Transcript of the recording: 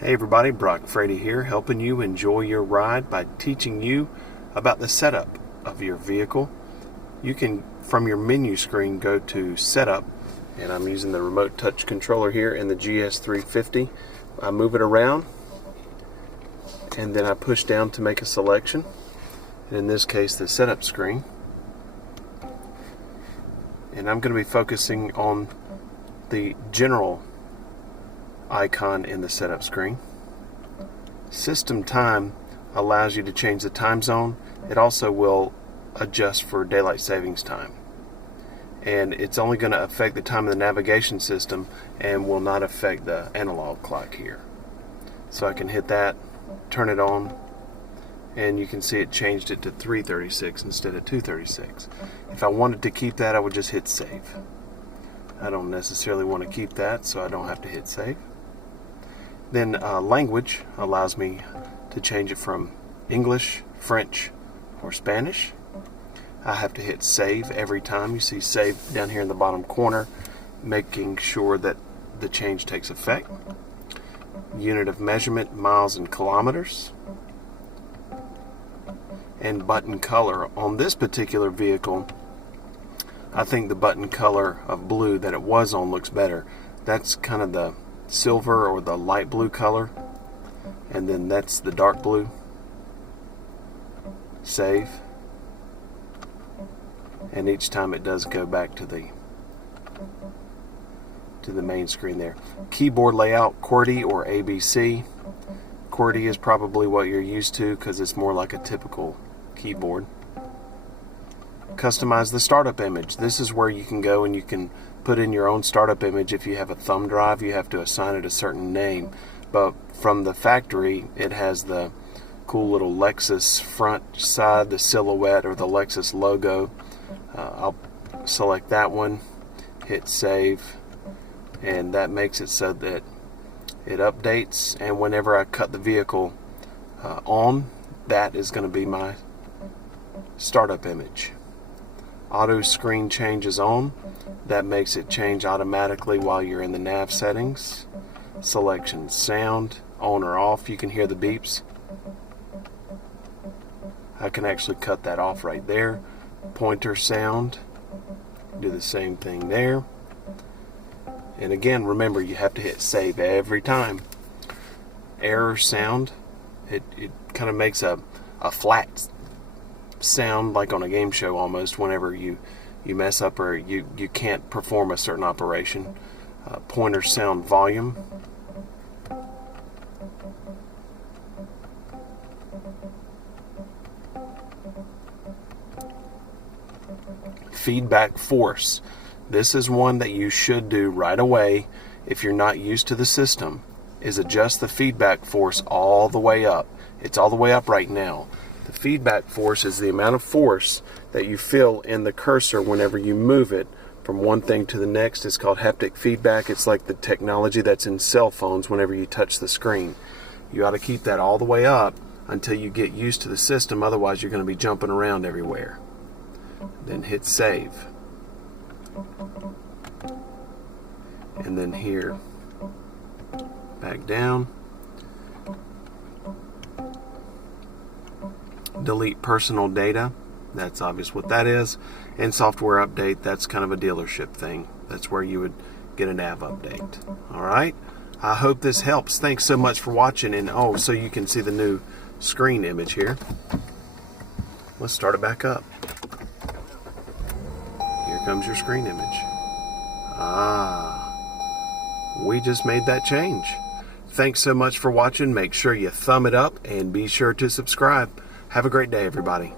Hey everybody, Brock Frady here, helping you enjoy your ride by teaching you about the setup of your vehicle. You can, from your menu screen, go to Setup, and I'm using the remote touch controller here in the GS350. I move it around, and then I push down to make a selection. And in this case, the setup screen. And I'm going to be focusing on the general icon in the setup screen. System time allows you to change the time zone. It also will adjust for daylight savings time, and it's only going to affect the time of the navigation system and will not affect the analog clock here. So I can hit that, turn it on, and you can see it changed it to 3:36 instead of 2:36. If I wanted to keep that, I would just hit save. I don't necessarily want to keep that, so I don't have to hit save. Then language allows me to change it from English, French, or Spanish. I have to hit save every time. You see save down here in the bottom corner, making sure that the change takes effect. Unit of measurement, miles and kilometers. And button color. On this particular vehicle, I think the button color of blue that it was on looks better. That's kind of the silver or the light blue color, and then that's the dark blue. Save, and each time it does go back to the main screen there. Keyboard layout, QWERTY or ABC. QWERTY is probably what you're used to because it's more like a typical keyboard. Customize the startup image. This is where you can go and you can put in your own startup image. If you have a thumb drive, you have to assign it a certain name, but from the factory it has the cool little Lexus front side, the silhouette or the Lexus logo. I'll select that one, hit save, and that makes it so that it updates, and whenever I cut the vehicle on, that is going to be my startup image. Auto screen changes on. That makes it change automatically while you're in the nav settings. Selection sound, on or off. You can hear the beeps. I can actually cut that off right there. Pointer sound, do the same thing there. And again, remember, you have to hit save every time. Error sound, it kind of makes a flat sound like on a game show almost whenever you mess up or you can't perform a certain operation. Pointer sound volume. Feedback force. This is one that you should do right away if you're not used to the system, is adjust the feedback force all the way up. It's all the way up right now. The feedback force is the amount of force that you feel in the cursor whenever you move it from one thing to the next. It's called haptic feedback. It's like the technology that's in cell phones whenever you touch the screen. You ought to keep that all the way up until you get used to the system, otherwise you're going to be jumping around everywhere. Then hit save. And then here, back down. Delete personal data, that's obvious what that is. And software update, that's kind of a dealership thing. That's where you would get a nav update. Alright, I hope this helps. Thanks so much for watching. And so you can see the new screen image here. Let's start it back up. Here comes your screen image. We just made that change. Thanks so much for watching. Make sure you thumb it up and be sure to subscribe. Have a great day, everybody.